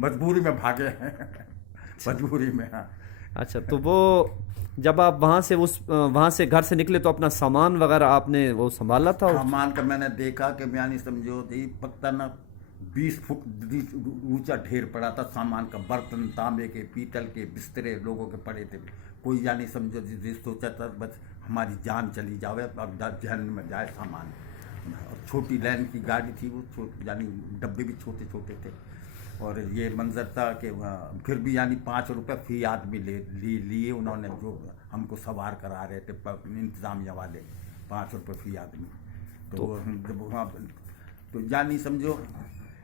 मजबूरी में भागे हैं। मजबूरी में, हाँ। अच्छा, तो वो जब आप वहाँ से वहाँ से घर से निकले तो अपना सामान वगैरह आपने वो संभाला था? सामान का मैंने देखा कि यानी समझो थी पता न 20 फुट ऊंचा ढेर पड़ा था सामान का। बर्तन तांबे के, पीतल के, बिस्तरे लोगों के पड़े थे। कोई यानी समझो जिस सोचा था बस हमारी जान चली जावे और जहन में जाए सामान। और छोटी लाइन की गाड़ी थी वो, यानी डब्बे भी छोटे छोटे थे। और ये मंजर था कि फिर भी यानी 5 रुपये फी आदमी लिए उन्होंने, जो हमको सवार करा रहे थे इंतज़ामिया वाले। 5 रुपये फी आदमी। तो हम जब वहाँ तो यानी समझो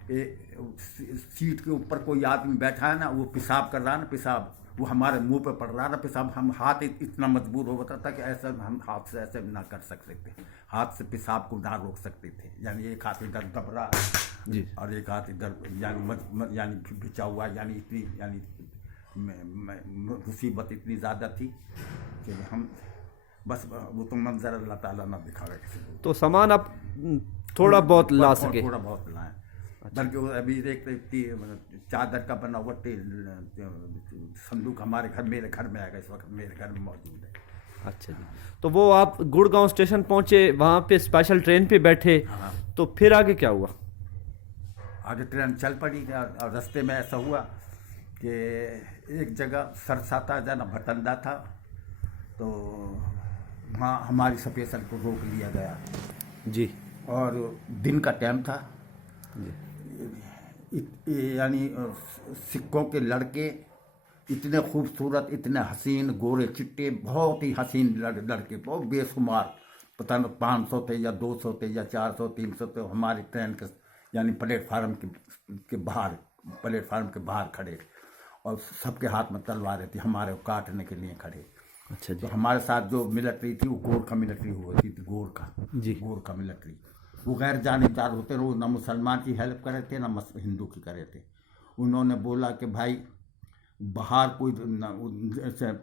सीट के ऊपर कोई आदमी बैठा है ना, वो पेशाब कर रहा है ना, पेशाब वो हमारे मुंह पे पड़ रहा था पेशाब। हम हाथ इतना मजबूर हो गया था कि ऐसा हम हाथ से ऐसे ना कर सकते थे, हाथ से पेशाब को ना रोक सकते थे। यानी एक हाथ इधर दब रहा जी। और एक हाथ इधर यानी खिंचा हुआ। यानी इतनी यानी मुसीबत इतनी ज़्यादा थी कि हम बस वो तो मंजर अल्लाह ताला ना दिखावे किसी को। तो सामान आप थोड़ा बहुत ला सके? थोड़ा बहुत लाए। बल्कि वो अभी चादर का बना हुआ संदूक हमारे घर, मेरे घर में आएगा, इस वक्त मेरे घर में मौजूद है। अच्छा जी। तो वो आप गुड़गांव स्टेशन पहुंचे, वहाँ पे स्पेशल ट्रेन पे बैठे, हाँ। तो फिर आगे क्या हुआ? आगे ट्रेन चल पड़ी और रास्ते में ऐसा हुआ कि एक जगह सरसा था, जाना भटंडा था, तो वहाँ हमारी स्पेशल को रोक लिया गया जी। और दिन का टाइम था। जी। यानी सिक्कों के लड़के इतने खूबसूरत, इतने हसीन, गोरे चिट्टे, बहुत ही हसीन लड़के, बहुत बेशुमार। पता नहीं 500 थे या 200 थे या 400 300 थे। हमारी ट्रेन के यानी प्लेटफार्म के बाहर, प्लेटफार्म के बाहर खड़े, और सबके हाथ में तलवारें थी, हमारे को काटने के लिए खड़े। अच्छा जी। तो हमारे साथ जो मिलिट्री थी वो गोरखा मिलिट्री होती थी, जी। गोरखा मिलिट्री। वो गैर जानिबदार होते रहे, ना मुसलमान की हेल्प करे थे ना हिंदू की करे थे। उन्होंने बोला कि भाई बाहर कोई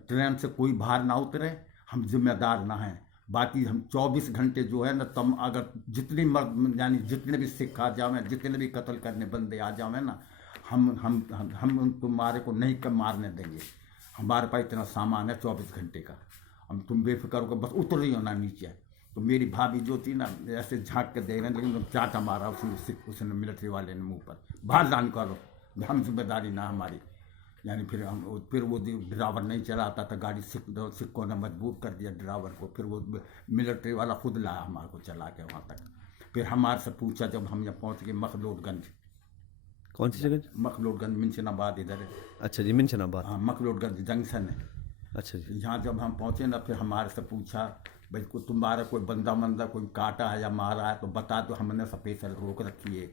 ट्रेन से कोई बाहर ना उतरे, हम जिम्मेदार ना हैं। बाकी हम 24 घंटे जो है ना, तुम अगर जितनी मर्द यानी जितने भी सिख आ जावे, जितने भी कत्ल करने बंदे आ जावे ना, हम तुम्हारे को नहीं कर मारने देंगे। हमारे पास इतना सामान है 24 घंटे का, हम तुम बेफिक्र होकर बस उतर रही हो ना नीचे। तो मेरी भाभी जो थी ना ऐसे झांक के देख रहे हैं, लेकिन चाटा मारा उसने मिलिट्री वाले ने मुंह पर, बाहर जान करो, हम जिम्मेदारी ना हमारी। यानी फिर वो ड्राइवर नहीं चलाता था गाड़ी, सिक्कों ने मजबूर कर दिया ड्राइवर को। फिर वो मिलिट्री वाला खुद लाया हमारे को चला के वहाँ तक। फिर हमारे से पूछा, जब हम यहाँ पहुँच गए मखलोडगंज। कौन सी जगह? मखलोडगंज, मिंशनाबाद इधर है। अच्छा जी, मिंशनाबाद। हाँ, मखलोडगंज जंक्शन है। अच्छा जी। यहाँ जब हम पहुँचे ना, फिर हमारे से पूछा, भाई को तुम्हारा कोई बंदा कोई काटा है या मारा है तो बता दो। हमने स्पेशल रोक रखी है।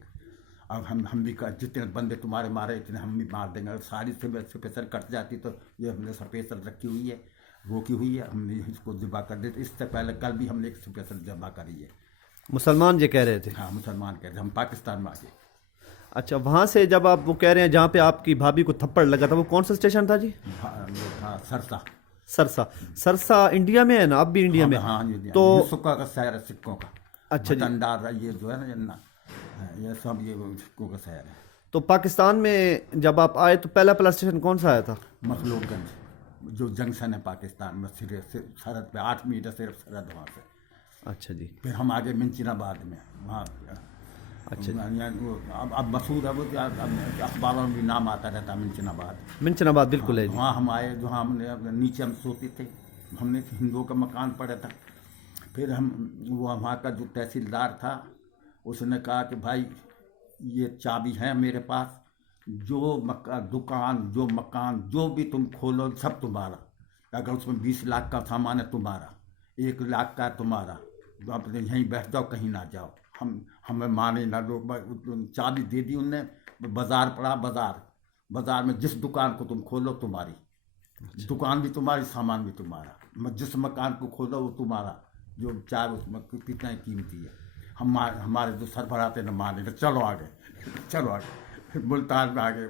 अब हम भी जितने बंदे तुम्हारे मारे इतने हम भी मार देंगे। अगर सारी स्पेशल कट जाती तो ये हमने स्पेशल रखी हुई है, रोकी हुई है, हमने इसको ज़िबा कर देते। इससे पहले कल भी हमने एक स्पेशल ज़िबा करी है। मुसलमान जी कह रहे थे? हाँ, मुसलमान कह रहे थे। हम पाकिस्तान में आ गए। अच्छा, वहाँ से जब आप वो कह रहे हैं जहाँ पे आपकी भाभी को थप्पड़ लगा था, वो कौन सा स्टेशन था जी? हाँ, सरसा। सरसा। सरसा इंडिया में है ना? अब भी इंडिया में? हाँ, तो सुक्का का शहर है सिक्कों का। अच्छा जी। भटंडार ये जो है ना, ये सब ये सिक्कों का शहर है। तो पाकिस्तान में जब आप आए तो पहला स्टेशन कौन सा आया था? मखलोडगंज, जो जंक्शन है पाकिस्तान में, सरहद पे 8 मीटर सिर्फ सरहद वहाँ से। अच्छा जी। फिर हम आगे मिंचनाबाद में, वहाँ। अच्छा। अब मशहूर है वो, अखबारों में भी नाम आता रहता है मिंचनाबाद। मिंचनाबाद बिल्कुल है जी। वहाँ हम आए, जहाँ हमने नीचे हम सोते थे, हमने हिंदुओं का मकान पड़ा था। फिर हम वहाँ का जो तहसीलदार था उसने कहा कि भाई ये चाबी है मेरे पास, जो दुकान जो मकान जो भी तुम खोलो सब तुम्हारा। अगर उसमें 20 लाख का सामान है तुम्हारा, 1 लाख का तुम्हारा, तो आप यहीं बैठ जाओ, कहीं ना जाओ। हमें माने ना लोग। चाबी दे दी उनने। बाजार पड़ा, बाजार में जिस दुकान को तुम खोलो तुम्हारी। अच्छा। दुकान भी तुम्हारी, सामान भी तुम्हारा। जिस मकान को खोलो वो तुम्हारा, जो चाहे उसमें कितना कीमती है। हमारे जो सरबराह न माने, तो चलो आगे, चलो आगे। फिर मुल्तान में आ गए।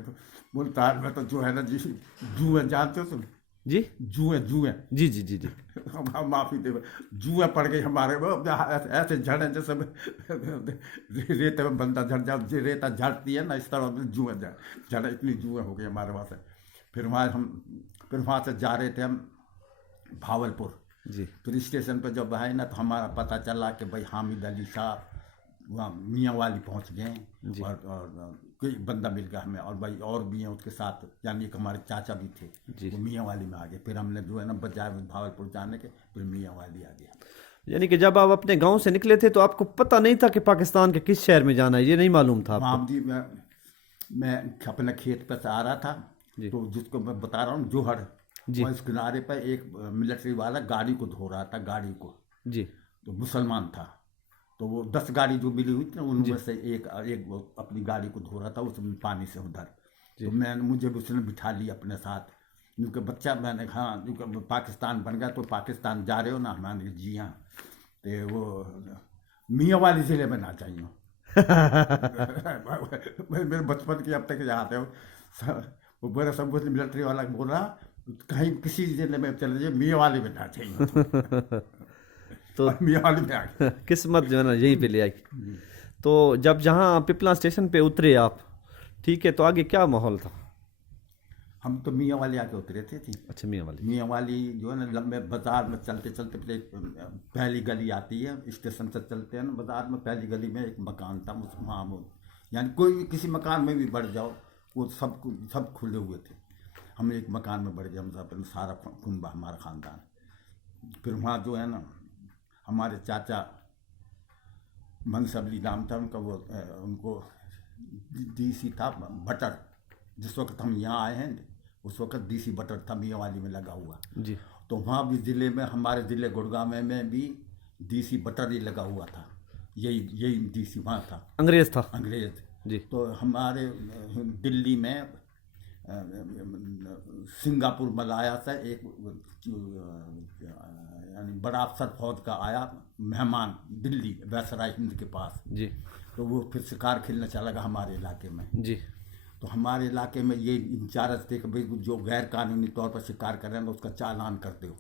मुल्तान में तो जो है ना जी, जू है, जानते हो तुम? जी जुए जी जी जी जी। माफी दे, जुए पड़ गई हमारे वो, ऐसे झड़े जैसे रेत में बंदा झड़ जा, रेता झड़ती है ना, इस तरह जुए झड़े, इतनी जुए हो गई हमारे वहाँ से। फिर वहाँ से जा रहे थे हम भावलपुर। जी फिर स्टेशन पर जब आए ना, तो हमारा पता चला कि भाई हामिद अली साहब वहाँ मियाँ वाली पहुँच गए, और कोई बंदा मिल गया हमें, और भाई और भी हैं उसके साथ, यानी कि हमारे चाचा भी थे, वो मियाँ वाली में आ गए। फिर हमने जो है ना बजाय भावलपुर जाने के, फिर मियाँ वाली आ गया। यानी कि जब आप अपने गांव से निकले थे तो आपको पता नहीं था कि पाकिस्तान के किस शहर में जाना है, ये नहीं मालूम था आपको? वहाँ जी मैं अपने खेत पर से आ रहा था, तो जिसको मैं बता रहा हूँ जोहर, वहाँ इस किनारे पर एक मिलिट्री वाला गाड़ी को धो रहा था, गाड़ी को जी। तो मुसलमान था, तो वो 10 गाड़ी जो मिली हुई थी ना, उनमें से एक वो अपनी गाड़ी को धो रहा था उसमें पानी से उधर। तो मुझे उसने बिठा लिया अपने साथ, क्योंकि बच्चा, मैंने हाँ क्योंकि पाकिस्तान बन गया, तो पाकिस्तान जा रहे हो ना? मैंने जी हाँ। तो वो मियाँ वाली ज़िले में ना चाहिए मेरे बचपन की अब तक याद है वो मेरा सब कुछ मिलिट्री वाला बोला, कहीं किसी ज़िले में चले जाइए, मियाँ वाली में ना चाहिए तो मियाँ वाली में आ गए। किस्मत जो है ना यहीं पे ले आई। तो जब जहाँ पिपला स्टेशन पे उतरे आप, ठीक है, तो आगे क्या माहौल था? हम तो मियाँ वाली आके उतरे थे जी। अच्छा, मियाँ वाली। मियाँ वाली जो है ना, लंबे बाजार में चलते चलते पहली गली आती है, स्टेशन से चलते हैं ना बाजार में, पहली गली में एक मकान था, वहाँ वो यानी कोई भी किसी मकान में भी बढ़ जाओ, वो सब खुले हुए थे। हम एक मकान में बढ़ गए, हम सब सारा कुनबा, हमारा ख़ानदान। फिर वहाँ जो है ना, हमारे चाचा मनसबली नाम था उनका, वो उनको डीसी था बटर, जिस वक्त हम यहाँ आए हैं उस वक्त डीसी बटर था मियाँ वाली में लगा हुआ जी। तो वहाँ भी ज़िले में, हमारे ज़िले गुड़गांव में भी डीसी बटर ही लगा हुआ था, यही डीसी वहाँ था, अंग्रेज था। अंग्रेज जी। तो हमारे दिल्ली में सिंगापुर मलाया था एक, यानी बड़ा अफसर फौज का आया मेहमान दिल्ली वैसराय हिंद के पास जी। तो वो फिर शिकार खेलने चला गया हमारे इलाके में। जी। तो हमारे इलाके में ये इंचार्ज थे कि भाई जो गैर कानूनी तौर पर शिकार कर रहे हैं उसका चालान कर दो।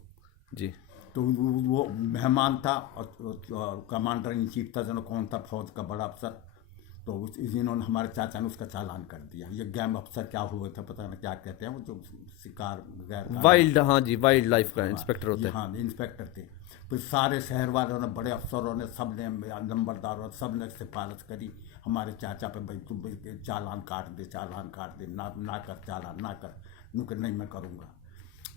जी। तो वो मेहमान था और कमांडर इन चीफ था, जनो कौन था फौज का बड़ा अफसर, तो इन्होंने हमारे चाचा ने उसका चालान कर दिया। ये गेम अफसर क्या हुआ था पता ना क्या कहते हैं वो, जो शिकार गैर वाइल्ड, हाँ जी, वाइल्ड लाइफ का इंस्पेक्टर होता है। हाँ इंस्पेक्टर थे। फिर सारे शहर वालों ने, बड़े अफसरों ने, सब ने, नंबरदारों सब ने सिफारिश करी हमारे चाचा पे, भाई तुम चालान काट दे, चालान काट दे, ना कर चालान, ना कर। नुक नहीं मैं करूँगा।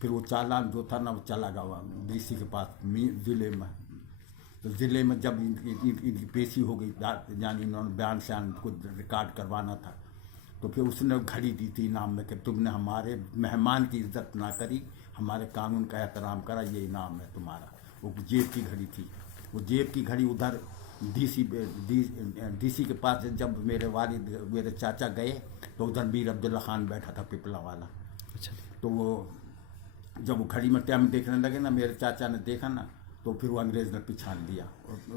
फिर वो चालान जो था ना वो चला गया डीसी के पास ज़िले में। तो ज़िले में जब इनकी पेशी हो गई, यानी इन्होंने बयान श्यान को रिकॉर्ड करवाना था, तो फिर उसने घड़ी दी थी इनाम में कि तुमने हमारे मेहमान की इज्जत ना करी, हमारे कानून का एहतराम करा, ये इनाम है तुम्हारा। वो जेब की घड़ी थी, वो जेब की घड़ी उधर डीसी के पास जब मेरे चाचा गए तो उधर मीर अब्दुल्ला खान बैठा था पिपला वाला। अच्छा। तो वो जब वो घड़ी में टाइम देखने लगे ना, मेरे चाचा ने देखा ना, तो फिर वो अंग्रेज़ ने पिछाड़ दिया,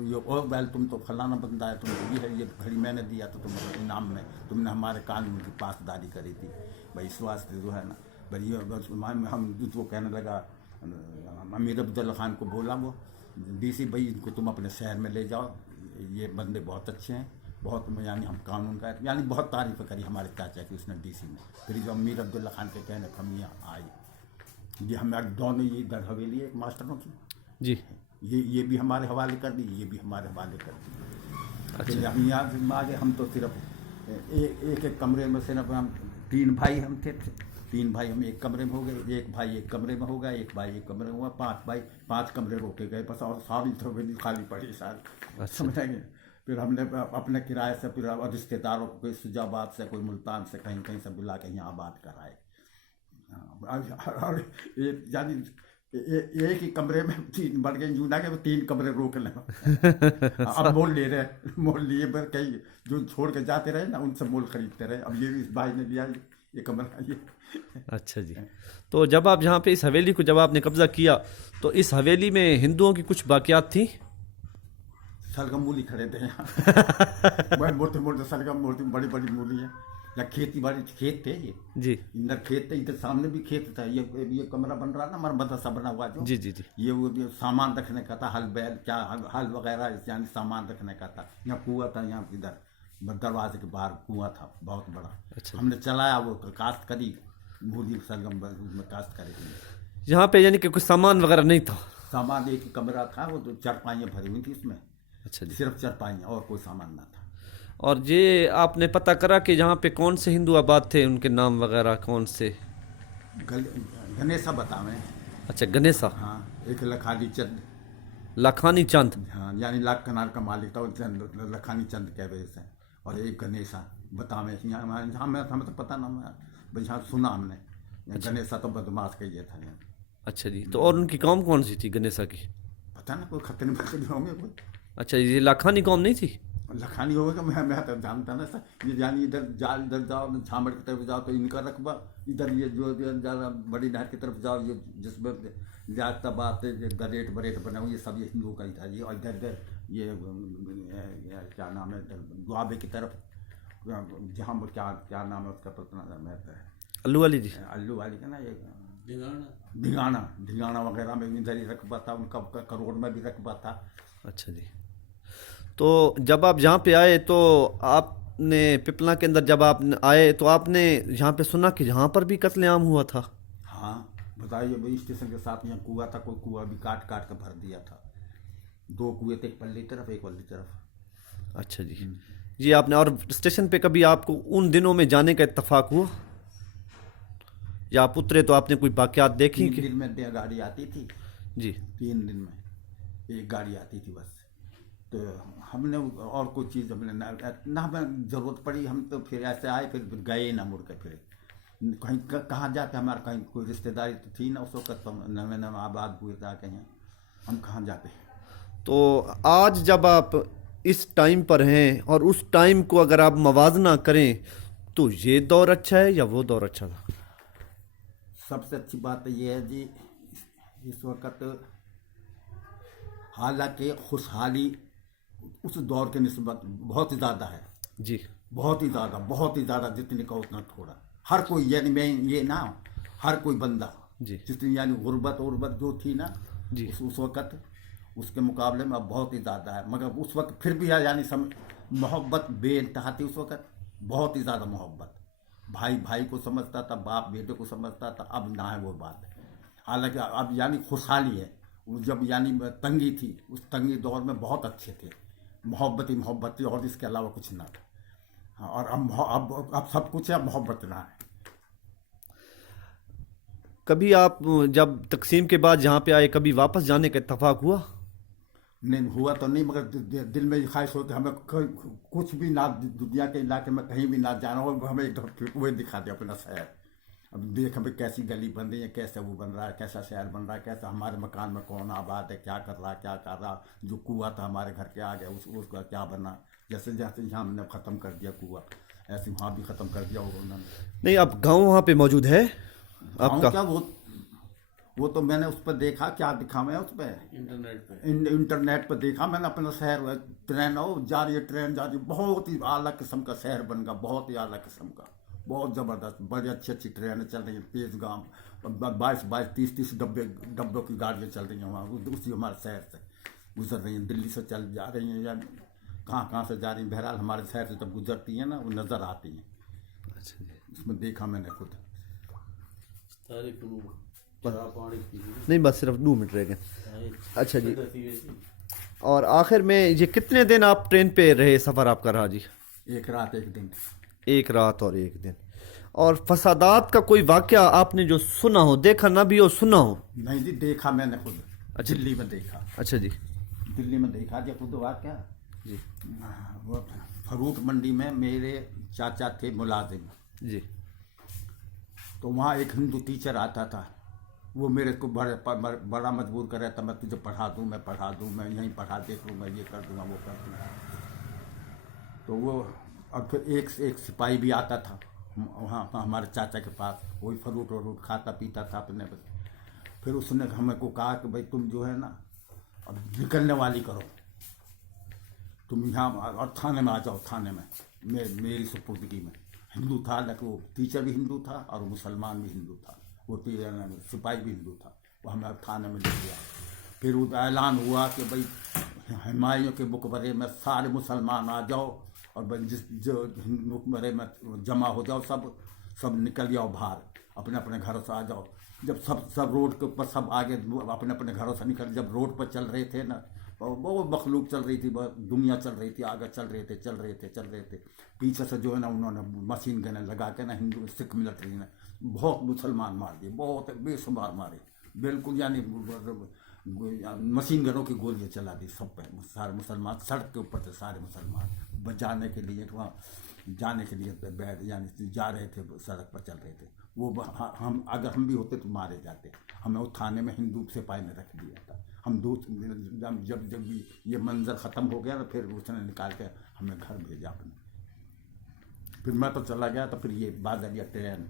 ये और बैल तुम तो फलाना बंदा है, तुम ये है, ये घड़ी मैंने दिया तो तुम इनाम में तुमने हमारे कानून की पासदारी करी थी भाई, इस वास्ते जो है ना भाई ये बस। हम वो कहने लगा, मीर अब्दुल्ला खान को बोला वो डीसी, भाई इनको तुम अपने शहर में ले जाओ, ये बंदे बहुत अच्छे हैं, बहुत, यानी हम कानून का, यानी बहुत तारीफ़ करी हमारे चाचा की उसने डीसी ने। फिर जब मीर अब्दुल्ला खान के कहने पर हम यहाँ आए, ये हमारे दोनों ये इधर हवेली है एक मास्टरों की जी। ये भी हमारे हवाले कर दी, ये भी हमारे हवाले कर दी। अच्छा। हम यहाँ से आगे, हम तो सिर्फ एक कमरे में, सिर्फ हम 3 भाई हम थे, 3 भाई हम एक कमरे में हो गए, एक भाई एक कमरे में हो गया, एक भाई एक कमरे में हुआ, 5 भाई 5 कमरे रोके गए बस, और सारी हवेली खाली पड़ी सारी। समझेंगे। फिर हमने अपने किराए से, फिर रिश्तेदारों को कोई सुजाबाद से, कोई मुल्तान से, कहीं कहीं से बुला के यहाँ आबाद कराए। और यानी एक ही कमरे में 3 बढ़ गए, यूं ना कि 3 कमरे रोक लें। अब मोल ले रहे, मोल लिए पर कहीं जो छोड़ के जाते रहे ना, उनसे मोल खरीदते रहे। अब ये भी इस भाई ने लिया ये कमरा ये। अच्छा जी। तो जब आप यहाँ पे इस हवेली को जब आपने कब्जा किया, तो इस हवेली में हिंदुओं की कुछ बाकियात थी? सरगम मूली खड़े थे यहाँ। मोटे मोटे सरगम, मोटी बड़ी बड़ी मूली है, या खेती बाड़ी खेत थे ये, जी इधर खेत थे, इधर सामने भी खेत था। ये कमरा बन रहा ना, हमारा मदरसा बना हुआ जो, जी जी जी। ये सामान रखने का था, हल बैल क्या हल वगैरह, यानी सामान रखने का था। यहाँ कुआं था, यहाँ इधर दरवाजे के बाहर कुआं था बहुत बड़ा। अच्छा। हमने चलाया, वो काश्त करी, मूली सरगम उसमें काश्त करी। यहाँ पे यानी कि कुछ सामान वगैरह नहीं था। सामान एक ही कमरा था, वो तो चारपाइयाँ भरी हुई थी उसमें, अच्छा जी। सिर्फ चारपाइयाँ, और कोई सामान ना था। और ये आपने पता करा कि यहाँ पे कौन से हिंदू आबाद थे, उनके नाम वगैरह कौन से? गणेशा बतावें। अच्छा, गणेशा। हाँ, एक लखानी चंद, लाखानी चंद। हाँ यानी लाख कनाल का मालिक था, लखानी चंद के वजह से। और एक गणेशा बतावें, यहाँ हमें तो पता ना, भाई यहाँ सुना हमने। गणेशा तो बदमाश का ये था यहाँ। अच्छा जी। तो और उनकी कौम कौन सी थी गणेशा की? पता ना, कोई खतरे में होंगे कोई। अच्छा, ये लाखानी कौम नहीं थी? लखानी होगा, मैं तो जानता ना सर। ये यानी इधर जाओ झामड़ की तरफ जाओ तो इनका रकबा, इधर ये जो ज़्यादा बड़ी नहर की तरफ जाओ, ये जिसमें ज़्यादा बात गरेट बरेट बने हुए, ये सब ये हिंदुओं का ही था। ये और इधर इधर ये क्या नाम है, दुआबे की तरफ, जहाँ क्या क्या नाम है उसका, पता नाम है अल्लू वाली जी। अल्लू वाली का ना, ये ढिंगाना ढिंगाना वगैरह में इधर ही रकबा था उनका, करोड़ में भी रकबा था। अच्छा जी। तो जब आप यहाँ पे आए तो आपने पिपला के अंदर जब आप आए तो आपने यहाँ पे सुना कि यहाँ पर भी कत्लेआम हुआ था? हाँ बताइए भाई, स्टेशन के साथ यहाँ कुआं था, कोई कुआं भी काट काट कर भर दिया था। 2 कुएं थे, एक पल्ली तरफ एक वल्ली तरफ। अच्छा जी। जी आपने, और स्टेशन पे कभी आपको उन दिनों में जाने का इत्तेफाक हुआ, या आप उतरे तो आपने कोई वाक़यात देखी 3 कि? दिन में गाड़ी आती थी, जी 3 दिन में एक गाड़ी आती थी बस। तो हमने और कोई चीज़ हमने ना हमें ज़रूरत पड़ी, हम तो फिर ऐसे आए, फिर गए ना मुड़ के। फिर कहीं कहाँ जाते, हमारा कहीं कोई रिश्तेदारी तो थी ना उस वक्त, तो नवे नवे आबाद हुए था कहीं, हम कहाँ जाते। तो आज जब आप इस टाइम पर हैं और उस टाइम को अगर आप मवाजना करें तो ये दौर अच्छा है या वो दौर अच्छा था? सबसे अच्छी बात तो ये है जी, इस वक्त हालांकि खुशहाली उस दौर के निस्बत बहुत ही ज़्यादा है, जी बहुत ही ज़्यादा, बहुत ही ज़्यादा, जितने का उतना थोड़ा। हर कोई, यानी मैं ये ना, हर कोई बंदा जी जितनी यानी गुर्बत उर्बत जो थी ना जी। उस वक्त, उसके मुकाबले में अब बहुत ही ज़्यादा है। मगर उस वक्त फिर भी यानी मोहब्बत बेइंतहा थी उस वक्त, बहुत ही ज़्यादा मोहब्बत। भाई भाई को समझता था, बाप बेटे को समझता था। अब ना है वो बात। हालांकि अब यानी खुशहाली है, वो जब यानी तंगी थी, उस तंगी दौर में बहुत अच्छे थे, मोहब्बत ही मोहब्बत थी, और इसके अलावा कुछ ना था। हाँ, और अब सब कुछ है, मोहब्बत ना है। कभी आप जब तकसीम के बाद यहाँ पे आए, कभी वापस जाने का इत्तेफाक हुआ? नहीं हुआ तो नहीं, मगर दिल में ये ख्वाहिश होती, हमें कुछ भी ना, दुनिया के इलाके में कहीं भी ना जाना हो, हमें एक दफा वही दिखा दे अपना शहर। अब देख हमें कैसी गली बन रही है, कैसे वो बन रहा है, कैसा शहर बन रहा है, कैसा हमारे मकान में कौन आबाद है, क्या कर रहा है, क्या कर रहा। जो कुआं था हमारे घर के आगे, उसका क्या बना। जैसे जैसे यहाँ हमने ख़त्म कर दिया कुआं, ऐसे वहाँ भी ख़त्म कर दिया उन्होंने। नहीं, अब गांव वहाँ पे मौजूद है गाँव आपका? क्या, वो तो मैंने उस पर देखा, क्या दिखा मैं उस पर, इंटरनेट पर देखा मैंने अपना शहर। ट्रेन जा रही है, ट्रेन जा रही है, बहुत ही आला किस्म का शहर बन गया, बहुत ही आला किस्म का, बहुत ज़बरदस्त। बड़ी अच्छी अच्छी ट्रेनें चल रही हैं, तेज़ गाँव, 22-22-30-30 डब्बों की गाड़ियाँ चल रही हैं वहाँ, उसी हमारे शहर से गुजर रही हैं। दिल्ली से चल जा रही हैं, या कहाँ कहाँ से जा रही हैं। बहरहाल हमारे शहर से जब गुजरती हैं ना, वो नज़र आती हैं। अच्छा जी। उसमें देखा मैंने खुद। नहीं, बस सिर्फ 2 मिनट रह गए। अच्छा जी। और आखिर में ये कितने दिन आप ट्रेन पे रहे, सफ़र आपका रहा जी? 1 रात 1 दिन। 1 रात और 1 दिन। और फसादात का कोई वाक़या आपने जो सुना हो, देखा ना भी हो, सुना हो? नहीं जी, देखा मैंने खुद। अच्छा। दिल्ली में देखा। अच्छा जी। दिल्ली में देखा जी खुद वाक़या। जी वो फ्रूट मंडी में मेरे चाचा थे मुलाजिम, जी। तो वहाँ एक हिंदू टीचर आता था। वो मेरे को बड़ा मजबूर कर रहा था, मैं तुझे पढ़ा दूँ, मैं यहीं पढ़ा दे दूँ, मैं ये कर दूँगा, वो कर दूँगा। तो वो, और फिर एक सिपाही भी आता था वहाँ हमारे चाचा के पास, वही फ्रूट वरूट खाता पीता था अपने बस। फिर उसने हमें को कहा कि भाई तुम जो है ना, अब निकलने वाली करो, तुम यहाँ और थाने में आ जाओ, थाने में मेरी सुपुर्दगी में हिंदू था, लेकिन वो टीचर भी हिंदू था और मुसलमान भी हिंदू था, वो सिपाही भी हिंदू था। वो हमें थाने में ले गया। फिर वो ऐलान हुआ कि भाई हुमायूं के मकबरे में सारे मुसलमान आ जाओ और भाई जो मकबरे में जमा हो जाओ, सब निकल जाओ बाहर, अपने अपने घरों से आ जाओ। जब सब रोड के ऊपर सब आगे अपने अपने घरों से निकल, जब रोड पर चल रहे थे ना, वो मखलूक चल रही थी, दुनिया चल रही थी, आगे चल रहे थे। पीछे से जो है ना उन्होंने मशीन गन लगा के ना हिंदू सिख मिलिट्री ने बहुत मुसलमान मार दिए, बहुत बेशुमार मारे, बिल्कुल यानी मशीन गनों की गोलियां चला दी सब पे। सारे मुसलमान सड़क के ऊपर थे, सारे मुसलमान बचाने के लिए वहाँ जाने के लिए बैठ यानी जा रहे थे, सड़क पर चल रहे थे। वो हम अगर हम भी होते तो मारे जाते। हमें वो थाने में हिंदू सिपाही ने रख दिया था। हम जब भी ये मंजर ख़त्म हो गया ना, फिर उसने निकाल के हमें घर भेजा अपने। फिर मैं तो चला गया, तो फिर ये बादल या ट्रेन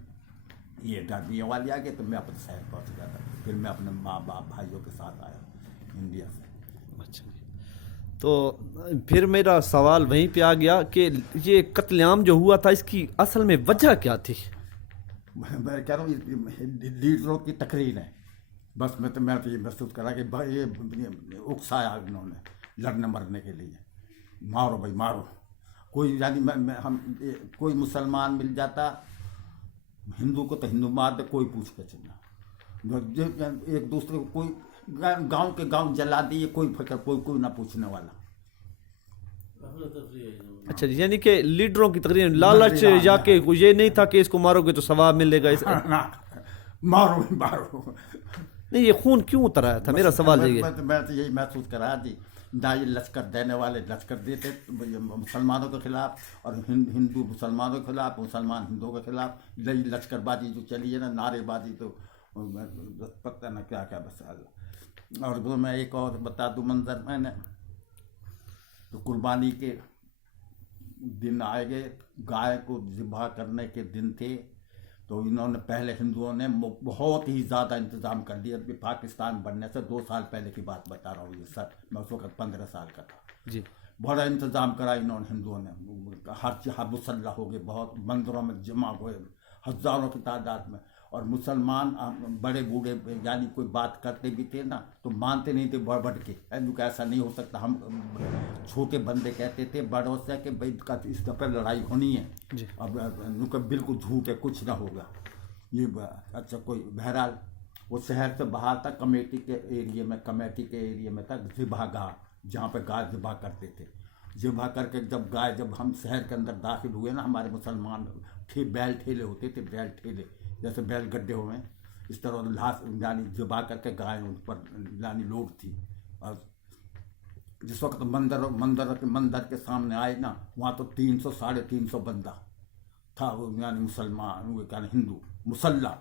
ये गाड़ियों वाली आ गई, तो मैं अपने शहर पहुंच गया था। फिर मैं अपने माँ बाप भाइयों के साथ आया इंडिया से। अच्छा, तो फिर मेरा सवाल वहीं पे आ गया कि ये कत्लेआम जो हुआ था, इसकी असल में वजह क्या थी? मैं कह रहा हूँ लीडरों की तकरीर है बस। मैं तो ये महसूस करा कि भाई ये उकसाया इन्होंने लड़ने मरने के लिए, मारो भाई मारो। कोई यानी कोई मुसलमान मिल जाता हिंदू को तो हिंदू मार दे, कोई पूछ के चलना। एक दूसरे को कोई गांव के गांव जला दिए, कोई फिक्र कोई ना पूछने वाला। अच्छा, यानी कि लीडरों की तकरीर लालच जाके ये नहीं था कि इसको मारोगे तो सवाब मिलेगा इस ना मारो। नहीं, ये खून क्यों उतरा था? मेरा सवाल यही है। मैं तो यही महसूस करा जी, ना ये लश्कर देने वाले लश्कर देते मुसलमानों के खिलाफ और हिंदू मुसलमानों के खिलाफ, मुसलमान हिंदुओं के खिलाफ। यही लश्करबाजी जो चली है ना, नारेबाजी, तो पता ना क्या क्या बस। और वो मैं एक और बता दूं मंजर, मैंने तो कुर्बानी के दिन आए गए, गाय को ज़िबा करने के दिन थे, तो इन्होंने पहले हिंदुओं ने बहुत ही ज़्यादा इंतज़ाम कर दिया। पाकिस्तान बनने से 2 साल पहले की बात बता रहा हूँ ये सर, मैं उस वक्त 15 साल का था जी। बड़ा इंतज़ाम करा इन्होंने, हिंदुओं ने। हर मुसल्ला हो गए, बहुत मंदिरों में जमा हुए हज़ारों की तादाद में। और मुसलमान बड़े बूढ़े यानी कोई बात करते भी थे ना, तो मानते नहीं थे, बढ़ बढ़ के ऐसा नहीं हो सकता। हम छोटे बंदे कहते थे बड़ों से कि भाई इस दफ़े लड़ाई होनी है, अब बिल्कुल झूठ है, कुछ ना होगा ये। अच्छा, कोई बहरहाल वो शहर से बाहर था, कमेटी के एरिया में था ज़िबा गाह, जहाँ पे गाय ज़िबा करते थे। ज़िबा करके जब हम शहर के अंदर दाखिल हुए ना, हमारे मुसलमान बैल ठेले होते थे, बैल ठेले जैसे बैल गड्ढे हुए, इस तरह लाश यानी ज़िबा करके गाय उन पर यानी लोड थी। और जिस वक्त मंदिर के सामने आए ना, वहाँ तो 300 साढ़े 300 बंदा था, वो यानी मुसलमान, वो यानी हिंदू मुसल्ला।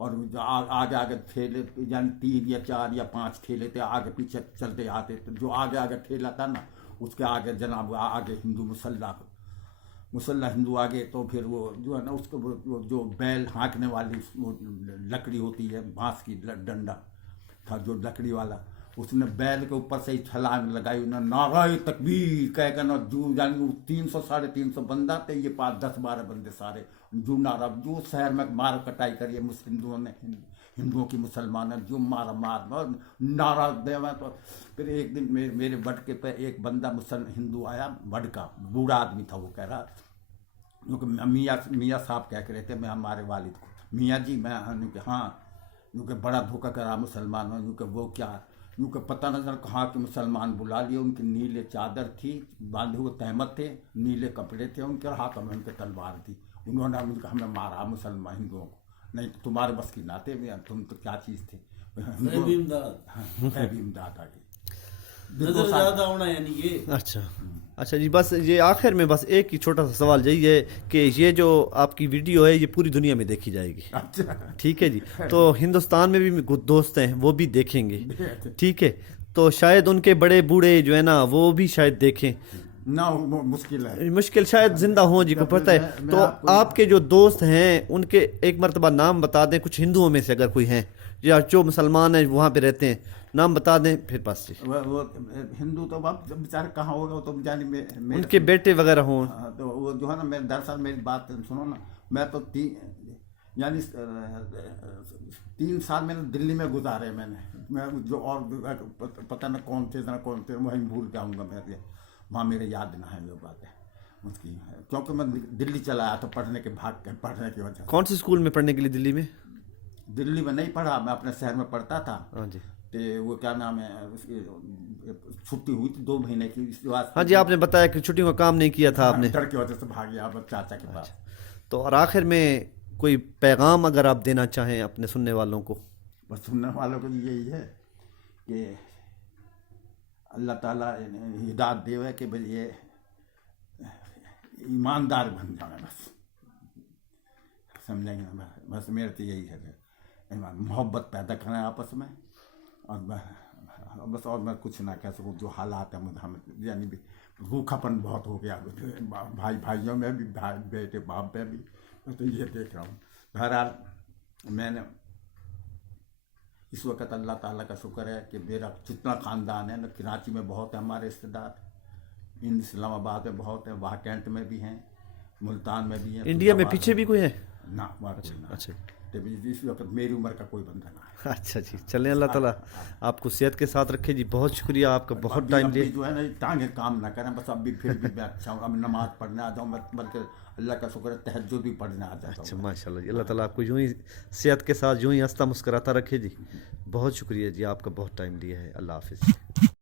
और आगे ठेले यानी 3 या 4 या 5 ठेले थे, आगे पीछे चलते आते थे। जो आगे ठेला था ना, उसके आगे जनाब आगे हिंदू मुसल्ला हिंदू आगे। तो फिर वो जो है ना, उसको वो जो बैल हाँकने वाली वो लकड़ी होती है, बांस की डंडा था जो लकड़ी वाला, उसने बैल के ऊपर से ही छलांग लगाई, उन्होंने नाराए तकबीर कह कर ना, जो यानी 300 साढ़े 300 बंदा थे, ये 5-10-12 बंदे सारे जो नारा, जो शहर में मार कटाई करी है हिंदुओं ने, हिंदुओं की मुसलमानों जो मार नारा देवा। तो फिर एक दिन मेरे बटके पे एक बंदा हिंदू आया, बड़का बूढ़ा आदमी था, वो कह रहा, क्योंकि मियाँ साहब कह के रहते, मैं हमारे वालिद को मियाँ जी, मैं हाँ, क्योंकि बड़ा धोखा करा मुसलमानों, क्योंकि वो क्या, क्योंकि पता न चल कहाँ के मुसलमान बुला लिए। उनकी नीले चादर थी, बांधे हुए तहमत थे, नीले कपड़े थे, उनके हाथों में उनके तलवार थी। उन्होंने हमें मारा मुसलमान हिंदुओं को, नहीं तो तुम्हारे बस की नाते में, तुम तो क्या चीज़ थे। इमदाद आ गई। अच्छा जी, बस ये आखिर में बस एक ही छोटा सा सवाल यही है कि ये जो आपकी वीडियो है ये पूरी दुनिया में देखी जाएगी, ठीक है जी? तो हिंदुस्तान में भी दोस्त हैं, वो भी देखेंगे, ठीक है? तो शायद उनके बड़े बूढ़े जो है ना, वो भी शायद देखें ना, मुश्किल शायद जिंदा हो जी को पता है। तो आपके जो दोस्त हैं उनके एक मरतबा नाम बता दें, कुछ हिंदुओं में से अगर कोई हैं या जो मुसलमान हैं वहाँ पे रहते हैं, नाम बता दें फिर बस जी। वो हिंदू तो अब बेचारे कहाँ होगा, वो तो जाने में उनके बेटे वगैरह हों। हाँ, तो वो जो है ना, मैं दरअसल मेरी बात सुनो ना, मैं तो यानी 3 साल मैंने दिल्ली में गुजारे मैं जो और पता न कौन थे वहीं भूल जाऊँगा मैं, वहाँ मेरे याद ना है वो बातें उसकी, क्योंकि मैं दिल्ली चला आया था पढ़ने के पढ़ने की वजह से। कौन से स्कूल में पढ़ने के लिए दिल्ली में? दिल्ली में नहीं पढ़ा, मैं अपने शहर में पढ़ता था। हाँ जी। तो वो क्या नाम है उसकी, छुट्टी हुई थी 2 महीने की, इसके बाद हाँ जी, आपने बताया कि छुट्टियों का काम नहीं किया था आपने। डर की वजह से भाग गया अब चाचा के पास। तो और आखिर में कोई पैगाम अगर आप देना चाहें अपने सुनने वालों को? बस सुनने वालों को यही है कि अल्लाह ताला हिदायत देवे कि भाई ये ईमानदार बन जाए, बस समझेंगे ना, बस मेरे तो यही है, मोहब्बत पैदा करें आपस में, और बस और मैं कुछ ना कह सकूँ। जो हालात है मुझे, हमें यानी रूखापन बहुत हो गया भाइयों में भी, बेटे बाप में भी, तो ये देख रहा हूँ। बहरहाल मैंने इस वक्त अल्लाह ताला का शुक्र है कि मेरा जितना ख़ानदान है ना, कराची में बहुत है हमारे रिश्तेदार, इस्लामाबाद में बहुत है, वहाँ कैंट में भी हैं, मुल्तान में भी हैं, इंडिया में पीछे भी कोई है? ना वहाँ कोई ना। अच्छा। तो इस वक्त मेरी उम्र का कोई बंदा ना है। अच्छा जी, चलें, अल्लाह ताला आपको सेहत के साथ रखे जी। बहुत शुक्रिया आपका, बहुत टाइम अभी दिया। जो है ना, टांगे काम ना करें बस, अभी फिर भी मैं अच्छा हूँ, अब नमाज पढ़ने आ जाऊँ, बल्कि अल्लाह का शुक्र है तहज्जुद भी पढ़ने आ जाता अच्छा, हूँ। माशाल्लाह जी, अल्लाह ताला आपको यूं ही सेहत के साथ यूं ही हंसता मुस्कुराता रखे जी। बहुत शुक्रिया जी, आपका बहुत टाइम दिया है। अल्लाह हाफिज़।